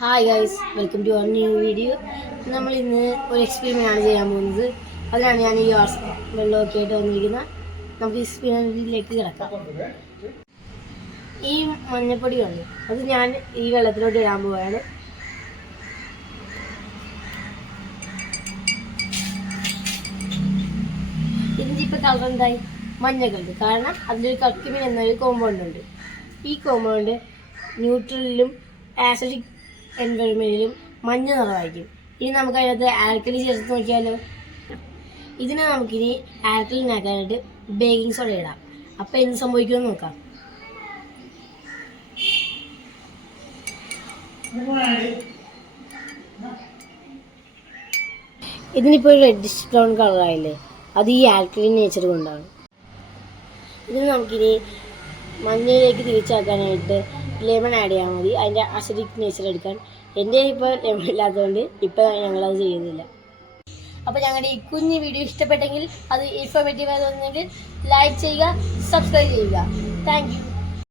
Hi guys, welcome to our new video. നമ്മൾ ഇന്ന് ഒരു എക്സ്പെരിമെൻ്റ് ആണ് ചെയ്യാൻ പോകുന്നത്. അതിനാണ് ഞാൻ ഈ വെള്ളമൊക്കെ ആയിട്ട് വന്നിരിക്കുന്നത്. നമുക്ക് എക്സ്പെരിമെൻറ്റിലേക്ക് കിടക്കാം. ഈ മഞ്ഞപ്പൊടി ഉണ്ട്, അത് ഞാൻ ഈ വെള്ളത്തിലോട്ട് ഇടാൻ പോവുകയാണ്. ഇതിൻ്റെ ഇപ്പോൾ കളർ എന്തായി? മഞ്ഞ കളർ. കാരണം അതിലൊരു കർക്യുമിൻ എന്നൊരു കോമ്പൗണ്ട് ഉണ്ട്. ഈ കോമ്പൗണ്ട് ന്യൂട്രലിലും ആസിഡിക് എൻവയോൺമെൻറ്റിലും മഞ്ഞ നിറമായിരിക്കും. ഇനി നമുക്ക് അതിനകത്ത് ആൽക്കലി ചേർത്ത് നോക്കിയാലോ. ഇതിനെ നമുക്കിനി ആൽക്കലിനാക്കാനായിട്ട് ബേക്കിംഗ് സോഡ ഇടാം. അപ്പോൾ എന്ത് സംഭവിക്കുമെന്ന് നോക്കാം. ഇതിനിപ്പോൾ റെഡിഷ് ബ്രൗൺ കളറായില്ലേ, അത് ഈ ആൽക്കലി നേച്ചർ കൊണ്ടാണ്. ഇതിന് നമുക്കിനി മഞ്ഞയിലേക്ക് തിരിച്ചാക്കാനായിട്ട് ലെമൺ ആഡ് ചെയ്യാൻ മതി, അതിൻ്റെ അസിഡിക് നേച്ചർ എടുക്കാൻ. എൻ്റെ ഇപ്പോൾ ലെമൺ ഇല്ലാത്തതുകൊണ്ട് ഇപ്പോൾ ഞങ്ങളത് ചെയ്യുന്നില്ല. അപ്പോൾ ഞങ്ങളുടെ ഈ കുഞ്ഞു വീഡിയോ ഇഷ്ടപ്പെട്ടെങ്കിൽ, അത് ഇൻഫോർമേറ്റീവ് ആയി തോന്നുന്നെങ്കിൽ ലൈക്ക് ചെയ്യുക, സബ്സ്ക്രൈബ് ചെയ്യുക. Thank you.